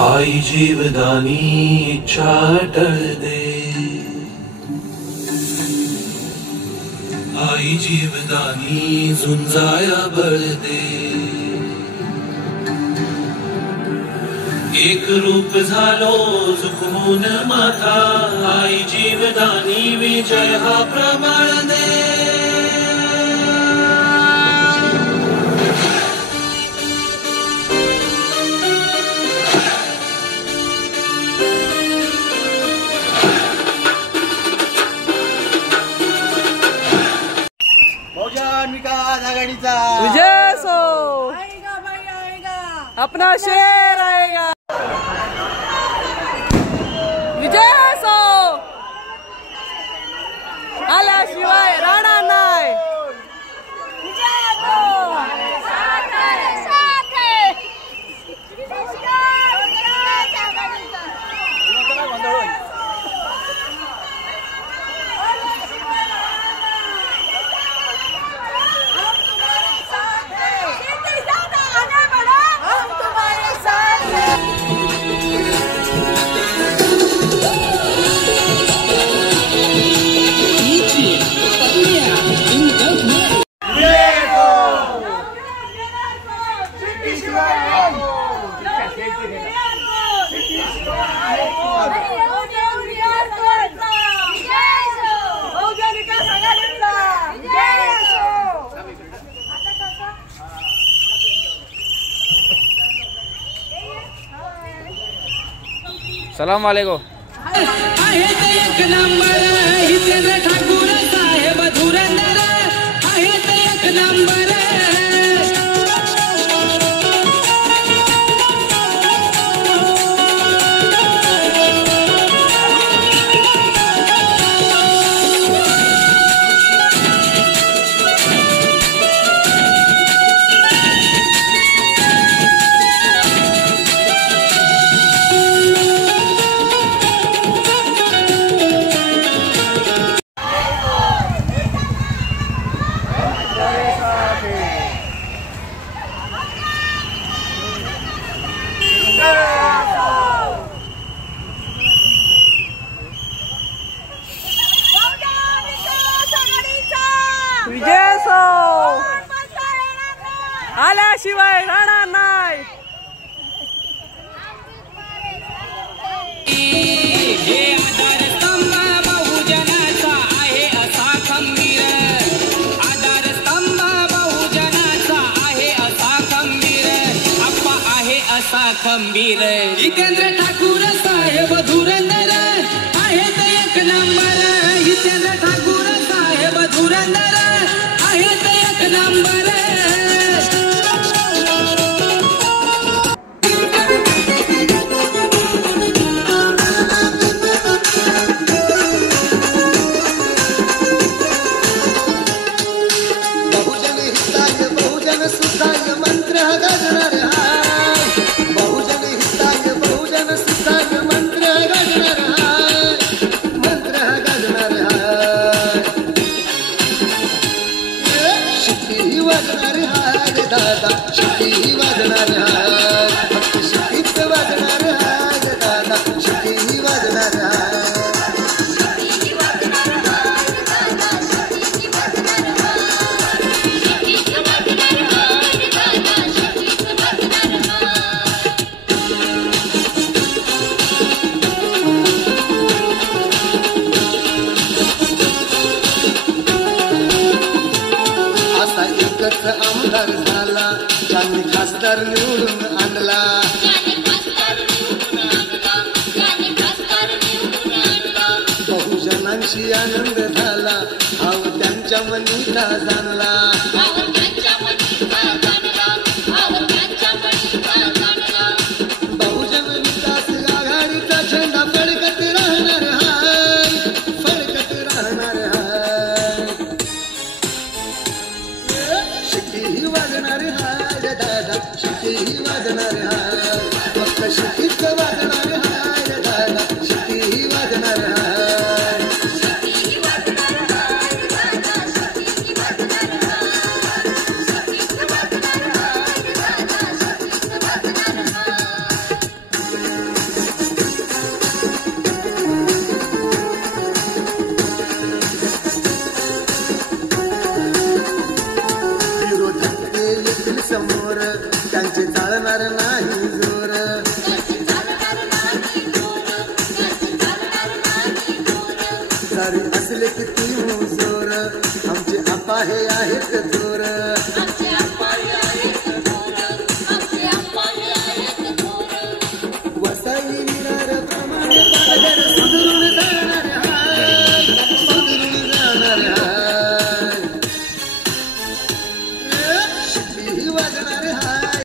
आई जीवदानी इच्छा टळ दे, आई जीवदानी झुंजाया बळ दे। एक रूप झालो झुकवून माथा, आई जीवदानी विजय हा प्रबळ दे। बहुजन विकास आघाडीचा विजय सो, अपना शेर आएगा। विजय सो, आल्याशिवाय राहणार नाही। सलाम वालेकुम। एक नंबर हितेंद्र ठाकूर साहेब धुरंधर आहेत एक नंबर। विजय सो, आल्याशिवाय राहणार नाही। हे आधारस्तंभ बहुजनाचा आहे असा खंबीर, आधारस्तंभ बहुजनाचा आहे असा खंबीर, आप्पा आहे असा खंबीर। हितेंद्र ठाकूर साहेब धुरंधर आहेत एक नंबर, हितेंद्र ठाकूर साहेब धुरंधर आहेत एक नंबर। बहुजन हिताय बहुजन सुखाय मंत्र गाजणार हाय, बहुजन हिताय बहुजन सुखाय मंत्र गाजणार हाय, मंत्र गाजणार हाय। शिट्टी वाजणार हाय रे दादा, शिट्टी वाजणार हाय, फक्त शिट्टीच वाजणार हाय रे दादा, शिट्टी वाजणार हाय। असा एकच आमदार झाला ज्यांनी खासदार निवडून आणला, बहुजनांशी आनंद झाला भाव त्यांच्या मनीचा जाणला। बहुजन विकास आघाडीचा झेंडा फडकत राहणार हाय, फडकत राहणार हाय। शिट्टी वाजणार हाय रे दादा, शिट्टी वाजणार हाय, फक्त शिट्टीच वाजणार हाय रे दादा, शिट्टी वाजणार हाय। समोर त्यांचे चालणार नाही जोर सारी असले किती मुजोर आमचे आपा हे आहेत जोर